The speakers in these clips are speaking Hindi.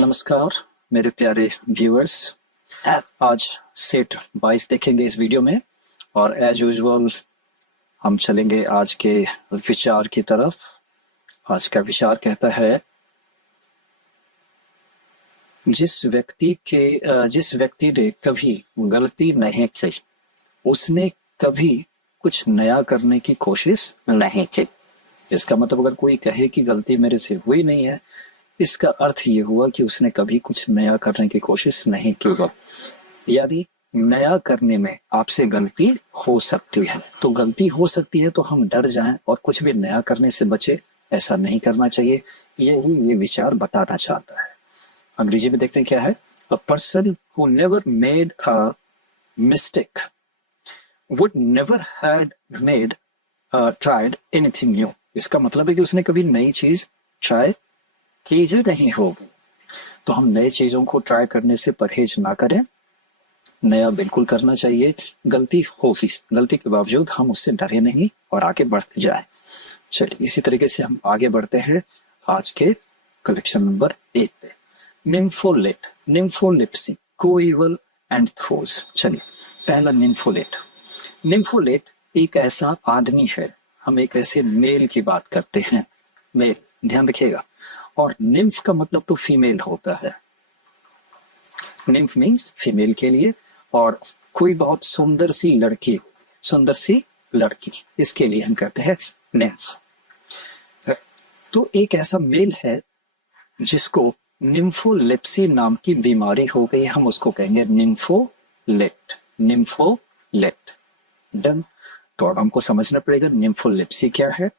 नमस्कार मेरे प्यारे व्यूअर्स। आज सेट 22 देखेंगे इस वीडियो में और एज यूजुअल हम चलेंगे आज के विचार की तरफ। आज का विचार कहता है, जिस व्यक्ति ने कभी गलती नहीं की उसने कभी कुछ नया करने की कोशिश नहीं की। इसका मतलब अगर कोई कहे कि गलती मेरे से हुई नहीं है, इसका अर्थ ये हुआ कि उसने कभी कुछ नया करने की कोशिश नहीं की। यानी नया करने में आपसे गलती हो सकती है, तो गलती हो सकती है तो हम डर जाएं और कुछ भी नया करने से बचे, ऐसा नहीं करना चाहिए। यही ये विचार बताना चाहता है। अंग्रेजी में देखते हैं क्या है, a person who never made a mistake would never had made tried anything new. इसका मतलब है कि उसने कभी नई चीज ट्राई की ही नहीं होगी। तो हम नए चीजों को ट्राई करने से परहेज ना करें, नया बिल्कुल करना चाहिए। गलती होगी, गलती के बावजूद हम उससे डरे नहीं और आगे बढ़ते जाए। चलिए इसी तरीके से हम आगे बढ़ते हैं आज के कलेक्शन नंबर 1 पे। निम्फोलेप्सी, कोइवल एंड थ्रोज। चलिए पहला निम्फोलेट एक ऐसा आदमी है, हम एक ऐसे मेल की बात करते हैं, मेल, ध्यान रखिएगा। और निम्फ का मतलब तो फीमेल होता है, निम्फ मीन्स फीमेल के लिए। और कोई बहुत सुंदर सी लड़की, इसके लिए हम कहते हैं निम्फ। तो एक ऐसा मेल है जिसको निम्फोलेप्सी नाम की बीमारी हो गई, हम उसको कहेंगे निम्फोलेट। डन। तो अब हमको समझना पड़ेगा निम्फोलेप्सी क्या है।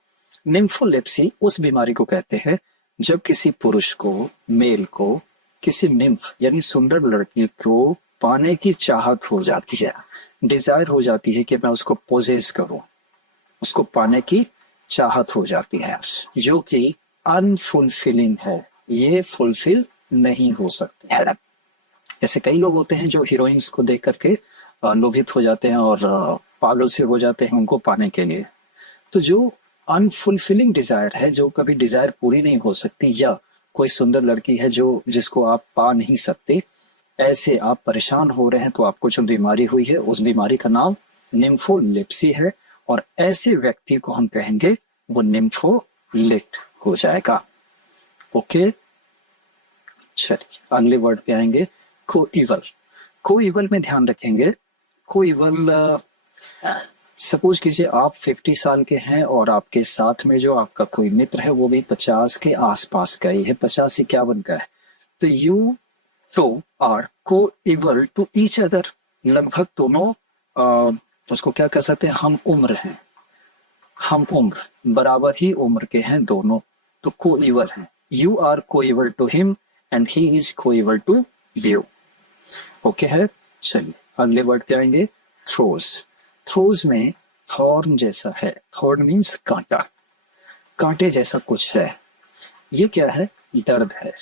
निम्फोलेप्सी उस बीमारी को कहते हैं जब किसी पुरुष को, मेल को, किसी निम्फ यानी सुंदर लड़की को पाने की चाहत हो जाती है, डिजायर हो जाती है कि मैं उसको पोजेस करूं, उसको पाने की चाहत हो जाती है, जो कि अनफुलफिलिंग है, ये फुलफिल नहीं हो सकती है। ऐसे कई लोग होते हैं जो हीरोइंस को देख करके लोभित हो जाते हैं और पागल से हो जाते हैं उनको पाने के लिए। तो जो अनफुलफिलिंग डिजायर है, जो कभी डिजायर पूरी नहीं हो सकती, या कोई सुंदर लड़की है जिसको आप पा नहीं सकते, ऐसे आप परेशान हो रहे हैं, तो आपको जो बीमारी हुई है उस बीमारी का नाम निम्फोलेप्सी है। और ऐसे व्यक्ति को हम कहेंगे वो निम्फोलेट हो जाएगा। ओके, चलिए अगले वर्ड पे आएंगे, कोइवल में ध्यान रखेंगे। कोइवल, सपोज कीजिए आप 50 साल के हैं और आपके साथ में जो आपका कोई मित्र है वो भी 50 के आसपास का ही है, 50-51 का है। तो यू तो are equal to each other, लगभग दोनों उसको क्या कह सकते हैं, हम उम्र बराबर ही उम्र के हैं दोनों, तो कोइवल हैं। You are equal to him and he is equal to you. Okay है। चलिए अगले वर्ड पे आएंगे, थ्रोज में थॉर्न जैसा है, थॉर्न मीन्स कांटा, कांटे जैसा कुछ है। ये क्या है, दर्द है,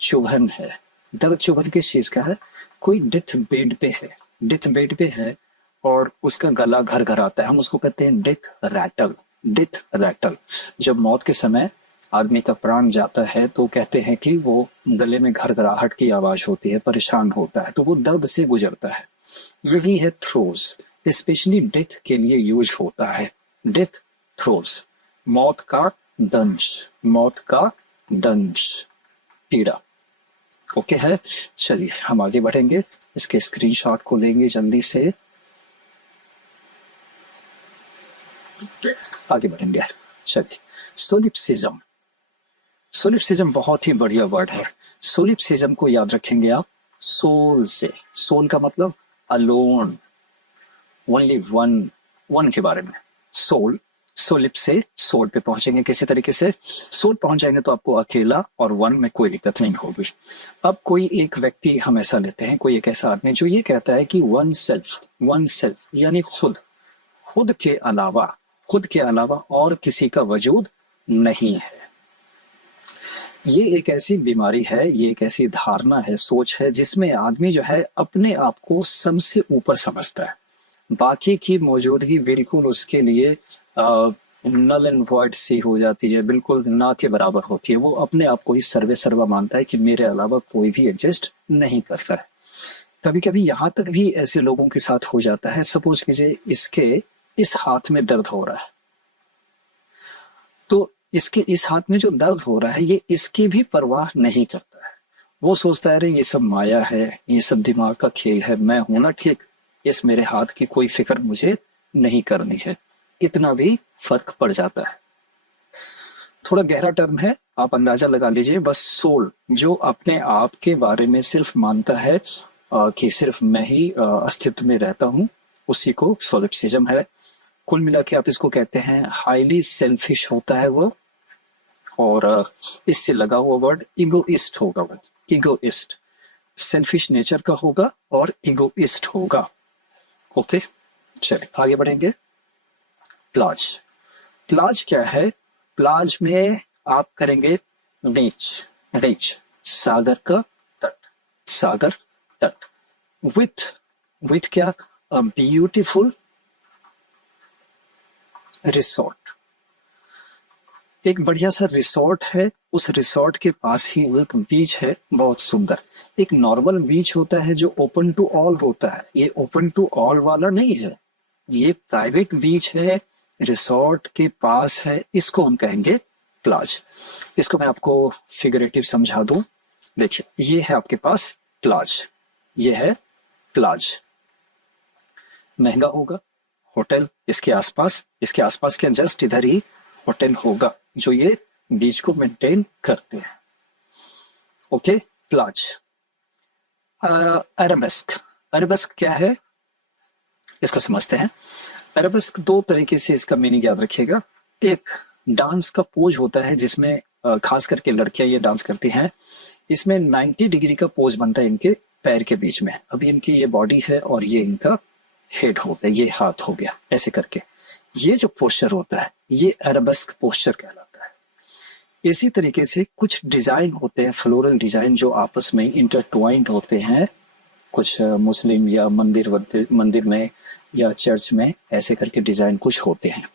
चुभन है। दर्द चुभन किस चीज का है, कोई डेथ बेड पे है और उसका गला घर घर आता है, हम उसको कहते हैं डेथ रैटल। जब मौत के समय आदमी का प्राण जाता है तो कहते हैं कि वो गले में घरघराहट की आवाज होती है, परेशान होता है, तो वो दर्द से गुजरता है। यही है थ्रोज, स्पेशली डेथ के लिए यूज होता है। डेथ थ्रोज, मौत का दंश, पीड़ा। ओके है। चलिए हम आगे बढ़ेंगे, इसके स्क्रीनशॉट को लेंगे जल्दी से, आगे बढ़ेंगे। चलिए, सोलिप्सिज्म बहुत ही बढ़िया वर्ड है। सोलिप्सिज्म को याद रखेंगे आप सोल से, सोल का मतलब अलोन, ओनली वन के बारे में। सोलिप से सोल पे पहुंचेंगे किसी तरीके से, सोल पहुंच जाएंगे तो आपको अकेला और वन में कोई दिक्कत नहीं होगी। अब कोई एक व्यक्ति हम ऐसा लेते हैं, कोई एक ऐसा आदमी जो ये कहता है कि वन सेल्फ यानी खुद के अलावा और किसी का वजूद नहीं है। ये एक ऐसी बीमारी है, ये एक ऐसी धारणा है, सोच है, जिसमें आदमी जो है अपने आप को सबसे ऊपर समझता है, बाकी की मौजूदगी बिल्कुल उसके लिए नल एंड वॉइड सी हो जाती है, बिल्कुल ना के बराबर होती है। वो अपने आप को ही सर्वे सर्वा मानता है कि मेरे अलावा कोई भी एग्जिस्ट नहीं करता है। कभी कभी यहाँ तक भी ऐसे लोगों के साथ हो जाता है, सपोज कीजिए इसके इस हाथ में दर्द हो रहा है, तो इसके इस हाथ में जो दर्द हो रहा है ये इसकी भी परवाह नहीं करता है। वो सोचता है अरे ये सब माया है, ये सब दिमाग का खेल है, मैं हूं ना ठीक, इस मेरे हाथ की कोई फिक्र मुझे नहीं करनी है। इतना भी फर्क पड़ जाता है। थोड़ा गहरा टर्म है, आप अंदाजा लगा लीजिए। बस सोल जो अपने आप के बारे में सिर्फ मानता है कि सिर्फ मैं ही अस्तित्व में रहता हूँ, उसी को सोलिप्सिज्म है। कुल मिला के आप इसको कहते हैं हाईली सेल्फिश होता है वो। और इससे लगा हुआ वर्ड इगोइस्ट होगा, वो इगोइस्ट, सेल्फिश नेचर का होगा और इगोइस्ट होगा। ओके, चलिए आगे बढ़ेंगे। प्लाज, प्लाज क्या है? प्लाज में आप करेंगे बीच, बीच सागर का तट, सागर तट। विथ, विथ क्या? अ ब्यूटीफुल रिसोर्ट, एक बढ़िया सा रिसोर्ट है, उस रिसोर्ट के पास ही एक बीच है बहुत सुंदर। एक नॉर्मल बीच होता है जो ओपन टू ऑल होता है, ये ओपन टू ऑल वाला नहीं है, ये प्राइवेट बीच है, रिसोर्ट के पास है, इसको हम कहेंगे प्लाज। इसको मैं आपको फिगरेटिव समझा दूं। देखिए ये है आपके पास प्लाज, ये है प्लाज। महंगा होगा होटल, इसके आसपास, इसके आसपास के जस्ट इधर ही होटल होगा जो ये बीच को मेंटेन करते हैं। ओके, प्लाज। अरेबस्क, अरेबस्क क्या है इसको समझते हैं। अरेबस्क दो तरीके से इसका मीनिंग याद रखिएगा। एक डांस का पोज होता है जिसमें खास करके लड़कियां ये डांस करती हैं, इसमें 90 डिग्री का पोज बनता है इनके पैर के बीच में। अभी इनकी ये बॉडी है और ये इनका हेड हो गया, ये हाथ हो गया, ऐसे करके ये जो पोस्चर होता है ये अरेबस्क पोस्चर कहलाता है। इसी तरीके से कुछ डिजाइन होते हैं, फ्लोरल डिजाइन, जो आपस में इंटरट्वाइंड होते हैं, कुछ मुस्लिम या मंदिर में या चर्च में ऐसे करके डिजाइन कुछ होते हैं,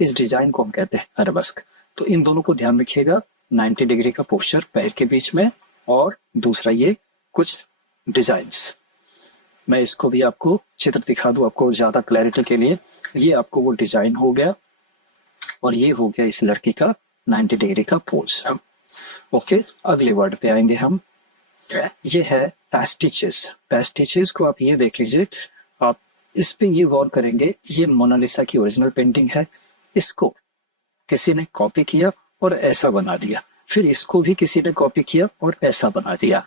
इस डिजाइन को हम कहते हैं अरेबस्क। तो इन दोनों को ध्यान रखिएगा, 90 डिग्री का पोस्चर पैर के बीच में, और दूसरा ये कुछ डिजाइन्स। मैं इसको भी आपको चित्र दिखा दूं आपको ज्यादा क्लैरिटी के लिए। ये आपको वो डिजाइन हो गया और ये हो गया इस लड़की का 90 डिग्री का पोज। ओके, अगले वर्ड पे आएंगे हम। ये है पैस्टिचेस। पैस्टिचेस को आप ये देख लीजिए, आप इस पे ये गौर करेंगे, ये मोनालिसा की ओरिजिनल पेंटिंग है, इसको किसी ने कॉपी किया और ऐसा बना दिया, फिर इसको भी किसी ने कॉपी किया और ऐसा बना दिया।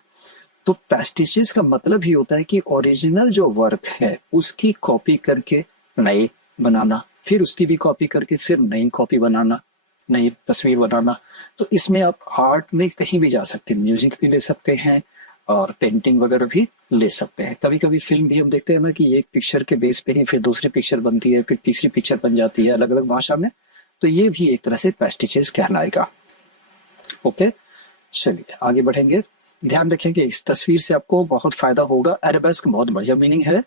तो पैस्टिचेस का मतलब ही होता है कि ओरिजिनल जो वर्क है उसकी कॉपी करके नई बनाना, फिर उसकी भी कॉपी करके फिर नई कॉपी बनाना, नई तस्वीर बनाना। तो इसमें आप आर्ट में कहीं भी जा सकते हैं, म्यूजिक भी ले सकते हैं और पेंटिंग वगैरह भी ले सकते हैं। कभी कभी फिल्म भी हम देखते हैं ना कि एक पिक्चर के बेस पे ही फिर दूसरी पिक्चर बनती है, फिर तीसरी पिक्चर बन जाती है अलग अलग भाषा में, तो ये भी एक तरह से पैस्टिचेस कहलाएगा। ओके, चलिए आगे बढ़ेंगे। ध्यान रखें कि इस तस्वीर से आपको बहुत फायदा होगा। अरेबस्क बहुत बढ़िया मीनिंग है,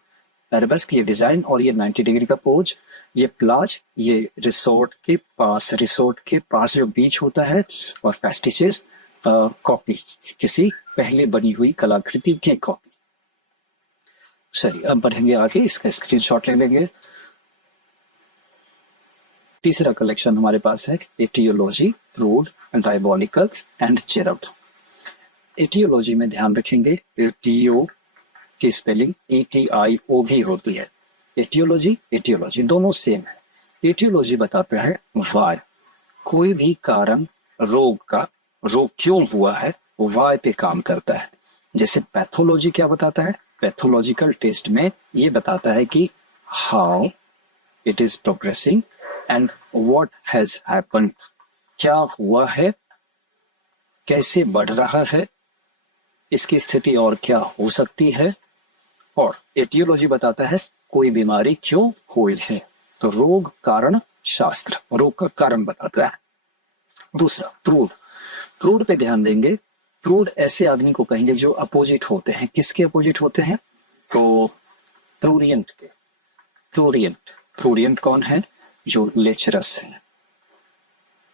अरेबस्क ये डिजाइन और ये 90 डिग्री का पोज, ये प्लाज ये रिसोर्ट के पास जो बीच होता है, और पैस्टिचेस कॉपी, किसी पहले बनी हुई कलाकृति की कॉपी। चलिए अब बढ़ेंगे आगे, इसका स्क्रीनशॉट ले लेंगे। तीसरा कलेक्शन हमारे पास है etiology, rude, diabolical and cherub. Etiology में ध्यान रखेंगे एटियो की स्पेलिंग ETIO भी होती है। एटियोलॉजी एटियोलॉजी दोनों सेम है। एटियोलॉजी बताता है वाय, कोई भी कारण रोग का, रोग क्यों हुआ है, वाय पे काम करता है। जैसे पैथोलॉजी क्या बताता है, पैथोलॉजिकल टेस्ट में ये बताता है कि how it is progressing and what has happened, क्या हुआ है, कैसे बढ़ रहा है, इसकी स्थिति और क्या हो सकती है। और एटियोलॉजी बताता है कोई बीमारी क्यों हुई है, तो रोग कारण शास्त्र रोग का कारण बताता है। दूसरा प्रूड, प्रूड पे ध्यान देंगे। प्रूड ऐसे आदमी को कहेंगे जो अपोजिट होते हैं। किसके अपोजिट होते हैं, तो प्रूरियंट के। प्रूरियंट, प्रूरियंट कौन है, जो लेचरस है,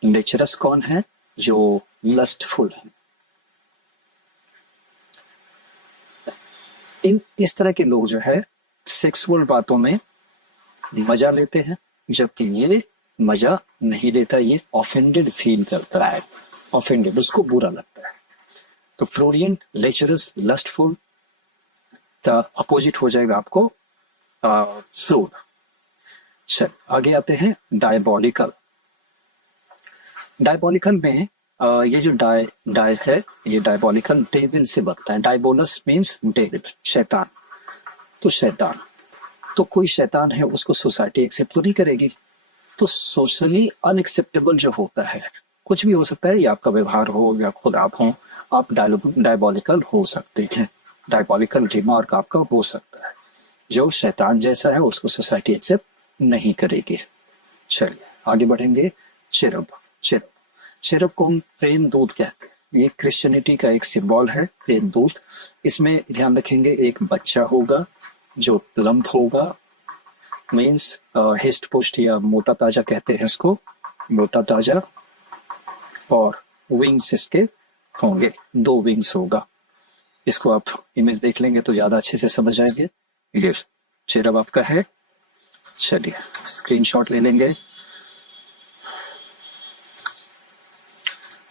लेचरस कौन है? जो लस्टफुल है। इस तरह के लोग जो है सेक्सुअल बातों में मजा लेते हैं, जबकि ये मजा नहीं लेता, ये ऑफेंडेड फील करता है, ऑफेंडेड, उसको बुरा लगता है। तो प्रोलिएंट, लेचरस, लस्टफुल का अपोजिट हो जाएगा आपको फ्रूड। चल आगे आते हैं डायबॉलिकल। डायबॉलिकल में ये जो डाय है, ये डायबॉलिकल डेविल से बनता है। डायबोलस मीन्स डेविल, शैतान। तो शैतान, तो कोई शैतान है, उसको सोसाइटी एक्सेप्ट तो नहीं करेगी। तो सोशली अनएक्सेप्टेबल जो होता है, कुछ भी हो सकता है, या आपका व्यवहार हो या खुद आप हो, आप डायबॉलिकल हो सकते हैं। डायबॉलिकल रिमार्क आपका हो सकता है। जो शैतान जैसा है उसको सोसाइटी एक्सेप्ट नहीं करेगी। चलिए आगे बढ़ेंगे। चेरब। चेरब, चेरब को हम प्रेम दूत कहते हैं। ये क्रिश्चियनिटी का एक सिंबल है, प्रेम दूत। इसमें ध्यान रखेंगे एक बच्चा होगा जो प्लम्प होगा, मीन्स हिस्ट पुष्ट या मोटा ताजा कहते हैं इसको, मोटा ताजा, और विंग्स इसके होंगे, 2 विंग्स होगा। इसको आप इमेज देख लेंगे तो ज्यादा अच्छे से समझ जाएंगे। ये चेहरा आपका है। चलिए स्क्रीनशॉट ले लेंगे,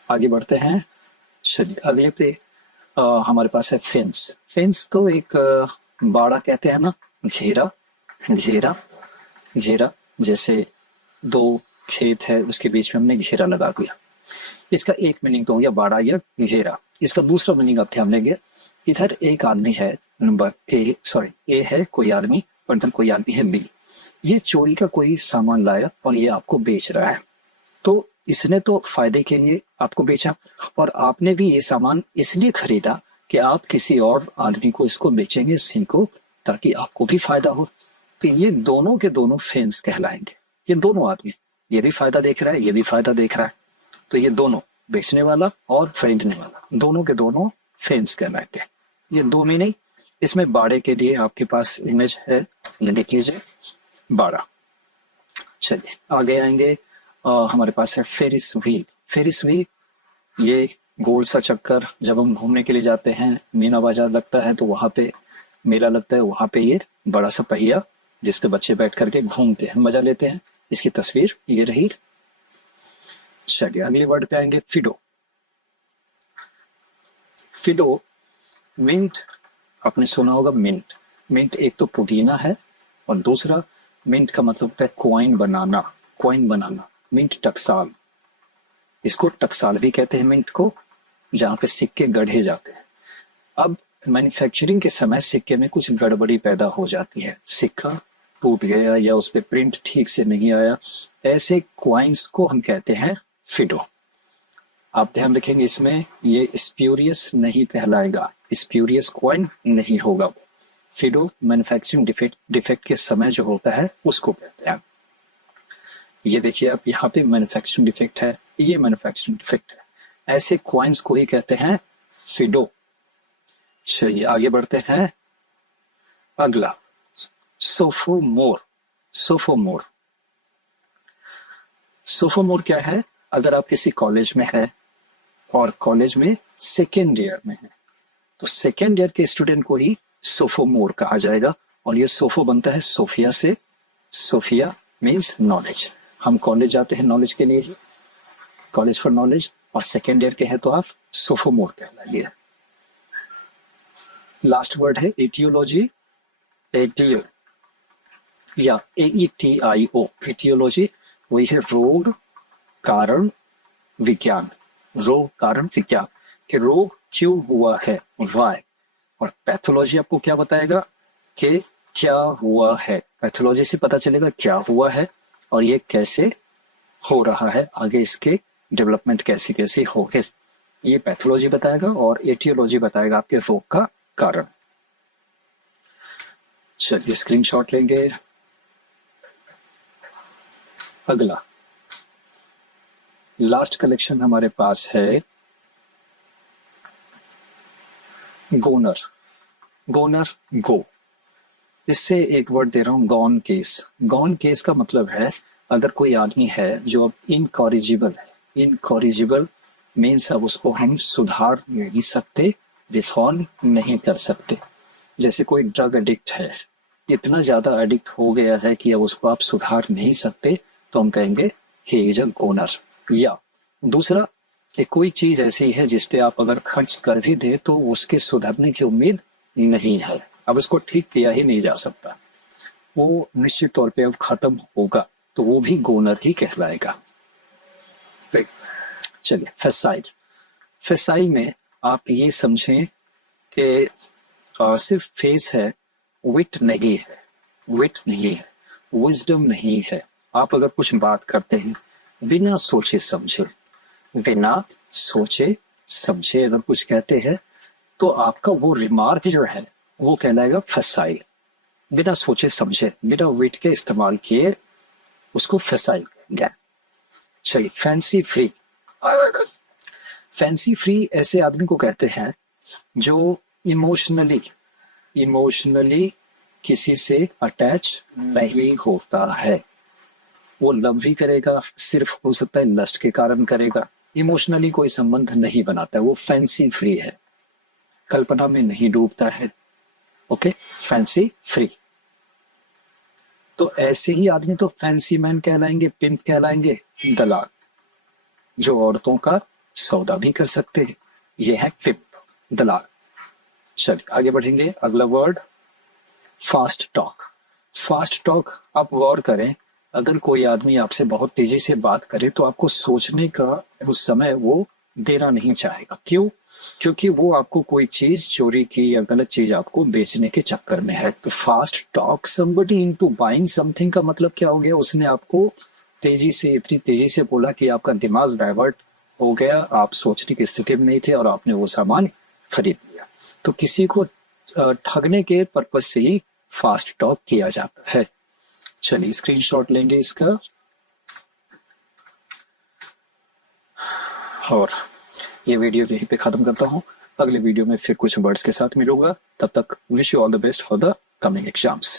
आगे बढ़ते हैं। चलिए अगले पे हमारे पास है फेंस। फेंस तो एक बाड़ा कहते हैं ना, घेरा, घेरा, घेरा। जैसे 2 खेत है, उसके बीच में हमने घेरा लगा दिया। इसका एक मीनिंग तो हो गया बाड़ा या घेरा। इसका दूसरा मीनिंग आप ध्यान देंगे, इधर एक आदमी है, नंबर ए है कोई आदमी, और इधर कोई आदमी है बी। ये चोरी का कोई सामान लाया और ये आपको बेच रहा है। तो इसने तो फायदे के लिए आपको बेचा, और आपने भी ये सामान इसलिए खरीदा कि आप किसी और आदमी को इसको बेचेंगे, सी को, ताकि आपको भी फायदा हो। तो ये दोनों के दोनों फेंस कहलाएंगे। ये दोनों आदमी, ये भी फायदा देख रहा है, ये भी फायदा देख रहा है, तो ये दोनों, बेचने वाला और खरीदने वाला, दोनों के दोनों फेंस कहलाएंगे। ये 2 मीनिंग। इसमें बाड़े के लिए आपके पास इमेज है, ये देख लीजिए, बाड़ा। चलिए आगे आएंगे। हमारे पास है फेरिस व्हील। फेरिस व्हील, ये गोल सा चक्कर, जब हम घूमने के लिए जाते हैं, मीना बाजार लगता है तो वहां पे मेला लगता है, वहां पे ये बड़ा सा पहिया जिसपे बच्चे बैठ करके घूमते हैं, मजा लेते हैं। इसकी तस्वीर ये रही। चलिए अगले वर्ड पे आएंगे, फिडो। फिडो, मिंट, आपने सुना होगा मिंट। मिंट एक तो पुदीना है, और दूसरा मिंट का मतलब होता है कॉइन बनाना, कॉइन बनाना। मिंट टकसाल, इसको टकसाल भी कहते हैं मिंट को, जहां पे सिक्के गढ़े जाते हैं। अब मैन्युफैक्चरिंग के समय सिक्के में कुछ गड़बड़ी पैदा हो जाती है, सिक्का टूट गया या उस पर प्रिंट ठीक से नहीं आया, ऐसे क्वाइंस को हम कहते हैं फिडो। आप ध्यान रखेंगे, इसमें ये स्प्यूरियस नहीं कहलाएगा, स्प्यूरियस क्वाइन नहीं होगा वो। फिडो मैन्युफैक्चरिंग डिफेक्ट के समय जो होता है उसको कहते हैं। ये देखिए आप, यहाँ पे मैन्युफैक्चरिंग डिफेक्ट है, ये मैन्युफैक्चरिंग डिफेक्ट है, ऐसे क्वाइंस को ही कहते हैं फिडो। चलिए आगे बढ़ते हैं। अगला सोफोमोर। सोफोमोर, सोफोमोर क्या है? अगर आप किसी कॉलेज में है और कॉलेज में सेकेंड ईयर में है, तो सेकेंड ईयर के स्टूडेंट को ही सोफोमोर कहा जाएगा। और ये सोफो बनता है सोफिया से, सोफिया मीन्स नॉलेज। हम कॉलेज जाते हैं नॉलेज के लिए ही, कॉलेज फॉर नॉलेज, और सेकेंड ईयर के हैं तो आप सोफोमोर कहलाइए। लास्ट वर्ड है एटियोलॉजी। एटियो या AETIO, एटियोलॉजी वही है रोग कारण विज्ञान। रोग कारण विज्ञान, कि रोग क्यों हुआ है, वाई। और पैथोलॉजी आपको क्या बताएगा कि क्या हुआ है, पैथोलॉजी से पता चलेगा क्या हुआ है और ये कैसे हो रहा है, आगे इसके डेवलपमेंट कैसी कैसी होगी, ये पैथोलॉजी बताएगा। और एटियोलॉजी बताएगा आपके रोग का कारण। चलिए स्क्रीनशॉट लेंगे। अगला लास्ट कलेक्शन हमारे पास है गोनर। गोनर, गो, इससे एक वर्ड दे रहा हूं, गॉन केस। गॉन केस का मतलब है अगर कोई आदमी है जो अब इनकॉरिजिबल है, इनकॉरिजिबल मीन्स अब उसको हम सुधार नहीं सकते, रिफॉर्म नहीं कर सकते। जैसे कोई ड्रग एडिक्ट है, इतना ज्यादा एडिक्ट हो गया है कि अब उसको आप सुधार नहीं सकते, तो हम कहेंगे ही इज अ गोनर। या दूसरा कि कोई चीज ऐसी है जिसपे आप अगर खर्च कर भी दे तो उसके सुधरने की उम्मीद नहीं है, अब उसको ठीक किया ही नहीं जा सकता, वो निश्चित तौर पे अब खत्म होगा, तो वो भी गोनर ही कहलाएगा। चलिए फैसाइल। फैसाइल में आप ये समझें कि सिर्फ फेस है, विट नहीं है, विट नहीं है, विजडम नहीं है। आप अगर कुछ बात करते हैं बिना सोचे समझे, बिना सोचे समझे अगर कुछ कहते हैं, तो आपका वो रिमार्क जो है वो कहलाएगा फसाइल। बिना सोचे समझे, बिना विट के इस्तेमाल किए उसको फसाइल कहेंगे। चलिए फैंसी फ्री। फैंसी फ्री ऐसे आदमी को कहते हैं जो इमोशनली किसी से अटैच नहीं होता है। वो लव भी करेगा, सिर्फ हो सकता है लस्ट के कारण करेगा, इमोशनली कोई संबंध नहीं बनाता है, वो फैंसी फ्री है, कल्पना में नहीं डूबता है। Okay, fancy free. तो ऐसे ही आदमी तो फैंसी मैन कहलाएंगे, पिंप कहलाएंगे, दलाल, जो औरतों का सौदा भी कर सकते हैं, ये है पिंप, दलाल। चलिए आगे बढ़ेंगे। अगला word fast talk. Fast talk, आप गौर करें, अगर कोई आदमी आपसे बहुत तेजी से बात करे तो आपको सोचने का उस समय वो देना नहीं चाहेगा। क्यों? क्योंकि वो आपको कोई चीज चोरी की या गलत चीज आपको बेचने के चक्कर में है। तो fast talk somebody into buying something का मतलब क्या हो गया? उसने आपको तेजी से, इतनी तेजी से बोला कि आपका दिमाग डाइवर्ट हो गया, आप सोचने की स्थिति में नहीं थे और आपने वो सामान खरीद लिया। तो किसी को ठगने के पर्पज से ही फास्ट टॉक किया जाता है। चलिए स्क्रीनशॉट लेंगे इसका और ये वीडियो यहीं पे खत्म करता हूँ। अगले वीडियो में फिर कुछ वर्ड्स के साथ मिलूंगा। तब तक wish you all the best for the coming exams.